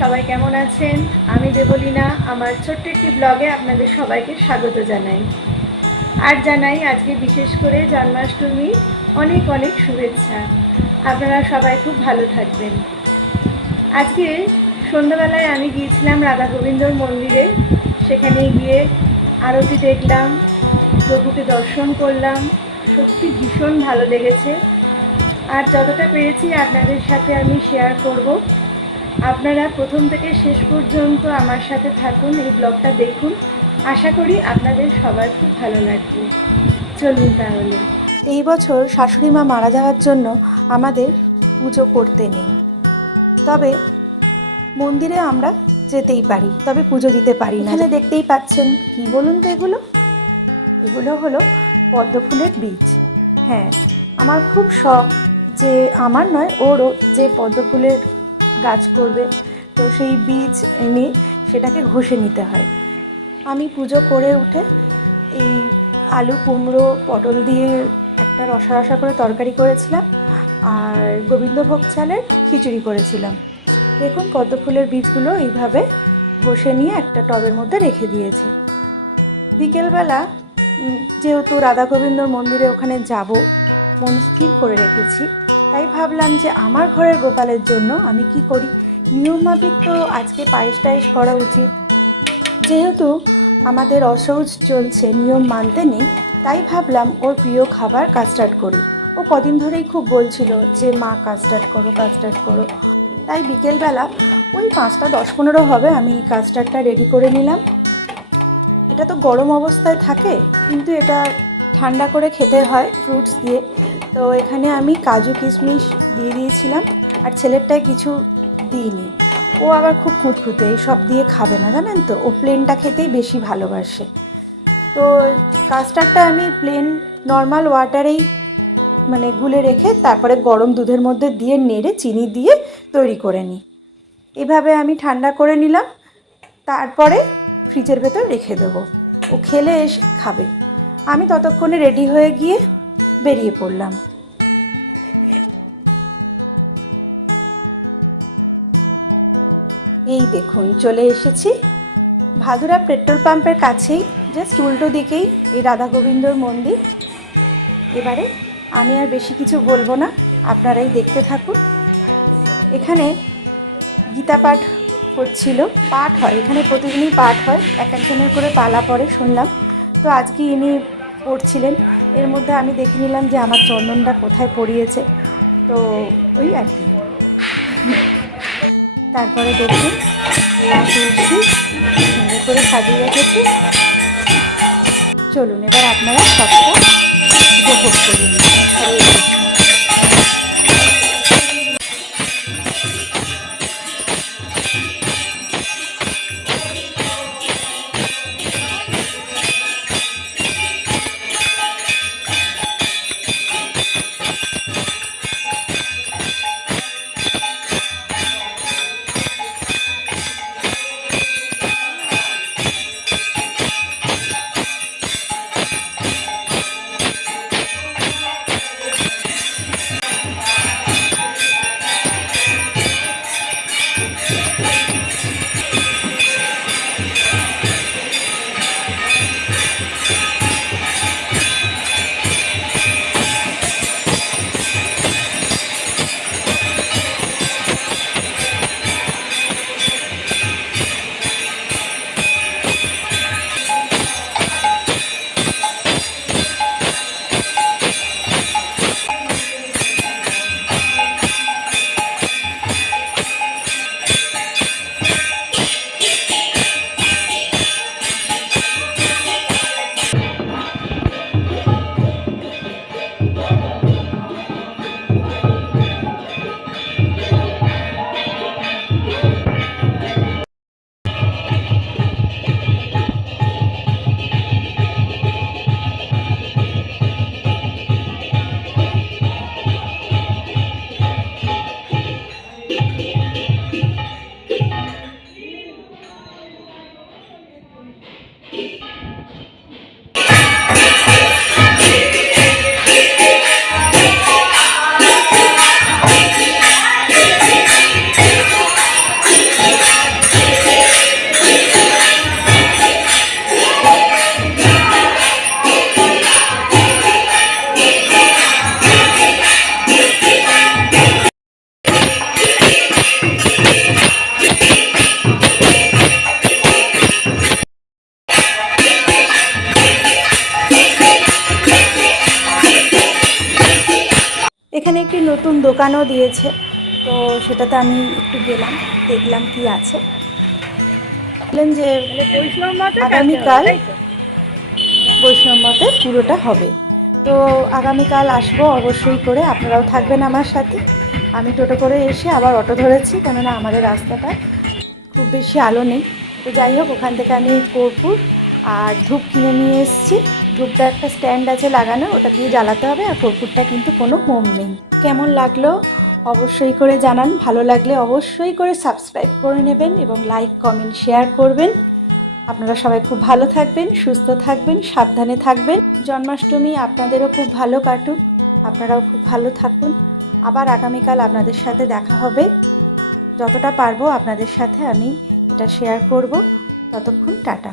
সবাই কেমন আছেন? আমি দেবলীনা আমার ছোট্ট একটি ব্লগে আপনাদের সবাইকে স্বাগত জানাই। আর জানাই আজকে বিশেষ করে জন্মাষ্টমী অনেক অনেক শুভেচ্ছা। আপনারা সবাই খুব ভালো থাকবেন। আজকে সন্ধ্যাবেলায় আমি গিয়েছিলাম রাধা গোবিন্দর মন্দিরে। সেখানে গিয়ে আরতি দেখলাম, প্রভুকে দর্শন করলাম। সত্যি ভীষণ ভালো লেগেছে। আর যতটা পেরেছি আপনাদের সাথে আমি শেয়ার করব। আপনারা প্রথম থেকে শেষ পর্যন্ত আমার সাথে থাকুন, এই ব্লগটা দেখুন। আশা করি আপনাদের সবার খুব ভালো লাগবে। চলুন তাহলে। এই বছর শাশুড়ি মা মারা যাওয়ার জন্য আমাদের পুজো করতে নেই, তবে মন্দিরে আমরা যেতেই পারি, তবে পুজো দিতে পারি না। এখানে দেখতেই পাচ্ছেন, কি বলুন তো এগুলো হলো পদ্ম ফুলের বীজ। হ্যাঁ, আমার খুব শখ যে আমার নয়, ওরও, যে পদ্ম ফুলের গাছ করবে। তো সেই বীজ এনে সেটাকে ঘষে নিতে হয়। আমি পুজো করে উঠে এই আলু, কুমড়ো, পটল দিয়ে একটা রসা রসা করে তরকারি করেছিলাম, আর গোবিন্দভোগ চালের খিচুড়ি করেছিলাম। দেখুন, পদ্ম ফুলের বীজগুলো এইভাবে ঘষে নিয়ে একটা টবের মধ্যে রেখে দিয়েছে। বিকেলবেলা যেহেতু রাধা গোবিন্দর মন্দিরে ওখানে যাব, মন স্থির করে রেখেছি, তাই ভাবলাম যে আমার ঘরের গোপালের জন্য আমি কি করি। নিয়ম মাফিক তো আজকে পায়েস টায়েস করা উচিত। যেহেতু আমাদের অসৌচ চলছে, নিয়ম মানতে নেই, তাই ভাবলাম ওর প্রিয় খাবার কাস্টার্ড করি। ও কদিন ধরেই খুব বলছিল যে মা কাস্টার্ড করো, কাস্টার্ড করো। তাই বিকেলবেলা ওই 5টা 10-15 হবে, আমি কাস্টার্ডটা রেডি করে নিলাম। এটা তো গরম অবস্থায় থাকে, কিন্তু এটা ঠান্ডা করে খেতে হয় ফ্রুটস দিয়ে। তো এখানে আমি কাজু কিশমিশ দিয়ে দিয়েছিলাম, আর ছেলেরটায় কিছু দিইনি। ও আবার খুব খুঁতখুঁতে, এইসব দিয়ে খাবে না, জানেন তো, ও প্লেনটা খেতেই বেশি ভালোবাসে। তো কাস্টার্ডটা আমি প্লেন নর্মাল ওয়াটারেই গুলে রেখে তারপরে গরম দুধের মধ্যে দিয়ে নেড়ে চিনি দিয়ে তৈরি করে নিই। এভাবে আমি ঠান্ডা করে নিলাম, তারপরে ফ্রিজের ভেতর রেখে দেবো। ও খেলে এসে খাবে। আমি ততক্ষণে রেডি হয়ে গিয়ে বেরিয়ে পড়লাম। এই দেখুন, চলে এসেছি ভাদুরা পেট্রোল পাম্পের কাছেই, জাস্ট উল্টো দিকেই এই রাধা গোবিন্দর মন্দির। এবারে আমি আর বেশি কিছু বলবো না, আপনারাই দেখতে থাকুন। এখানে গীতা পাঠ হচ্ছিল, পাঠ হয় এখানে, প্রতিদিনই পাঠ হয়, এক একজনের করে পালা পড়ে শুনলাম। তো আজকে ইনি পড়ছিলেন। এর মধ্যে আমি দেখে নিলাম যে আমার চন্দনটা কোথায় পড়িয়েছে, তো ওই আর কি। তারপরে দেখুন তুলসী সুন্দর করে সাজিয়ে রেখেছি। চলুন এবার আপনারা সবটা উপভোগ করুন। হরে কৃষ্ণ। একটি নতুন দোকানও দিয়েছে, তো সেটাতে আমি একটু গেলাম, দেখলাম কি আছে। বললেন যে আগামীকাল বৈষ্ণব মতে পুরোটা হবে, তো আগামীকাল আসবো অবশ্যই করে, আপনারাও থাকবেন আমার সাথে। আমি টোটো করে এসে আবার অটো ধরেছি, কেননা আমাদের রাস্তাটা খুব বেশি আলো নেই। তো যাই হোক, ওখান থেকে আমি কর্পূর আর ধূপ কিনে নিয়ে এসেছি। ধূপটা একটা স্ট্যান্ড আছে লাগানো, ওটা দিয়ে জ্বালাতে হবে, আর কর্পূরটা কিন্তু কোনো মোম নেই। কেমন লাগলো অবশ্যই করে জানান, ভালো লাগলে অবশ্যই করে সাবস্ক্রাইব করে নেবেন এবং লাইক কমেন্ট শেয়ার করবেন। আপনারা সবাই খুব ভালো থাকবেন, সুস্থ থাকবেন, সাবধানে থাকবেন। জন্মাষ্টমী আপনাদেরও খুব ভালো কাটুক, আপনারাও খুব ভালো থাকুন। আবার আগামীকাল আপনাদের সাথে দেখা হবে। যতটা পারবো আপনাদের সাথে আমি এটা শেয়ার করব। ততক্ষণ টাটা।